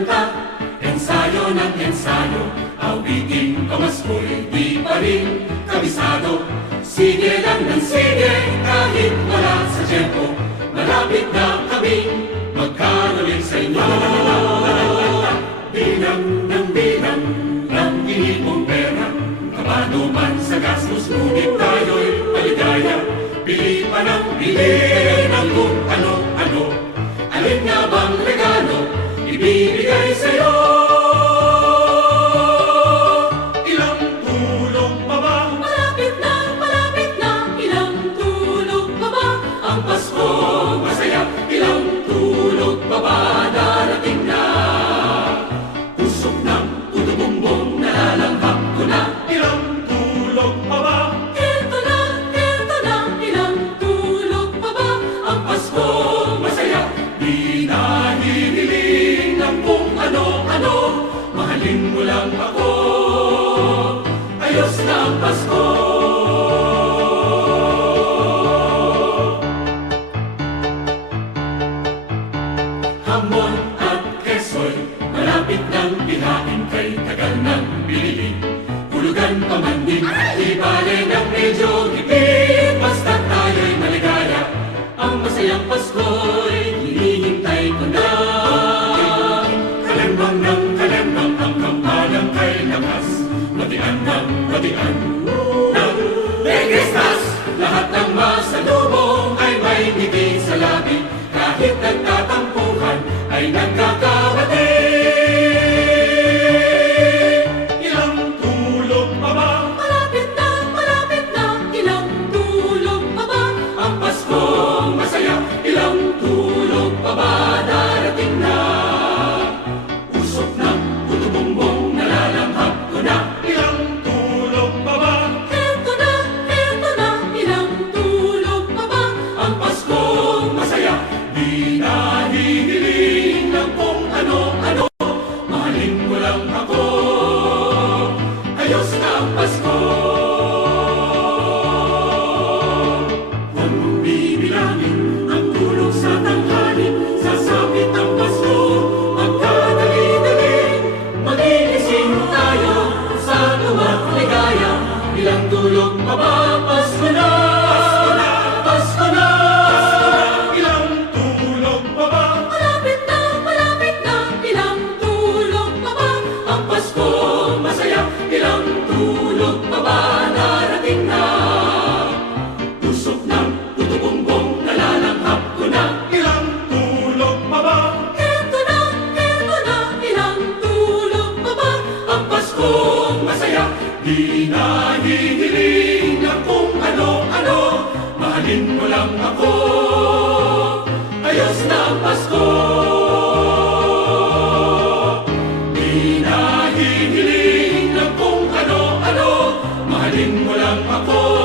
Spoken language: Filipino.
kanta Ensayo ng ensayo Awiting pamaskoy Di pa rin. Kabisado Sige lang ng sige Kahit wala sa tempo Malapit na kaming Magkaroling sa inyo. Bilang ng bilang Ng inipong pera Kabado man sa gastos Ngunit tayo'y maligaya. Pili pa ng pili Ng kung ano-ano. Alin nga bang Ibibigay sa'yo Ilang tulong pa ba? Malapit na, malapit na, ilang tulog pa ba? Ang Pasko masaya Ilang tulog pa ba darating na? Usok ng tutubumbong Nalalanghap ko na Ilang tulog pa ba? Ito na, ito na, ilang tulog pa ba? Ang Pasko masaya Di Ayos na ang Pasko. Hamon at kesoy Malapit ng bihain kay tagal ng bilili Hulugan pa man din Di bale ng medyo gipit Basta tayo'y maligaya Ang masayang Pasko'y Kahit Dalhin mo lang ako Ayos na ang Pasko. Di na hihiling ng kung ano-ano Mahalin mo lang ako.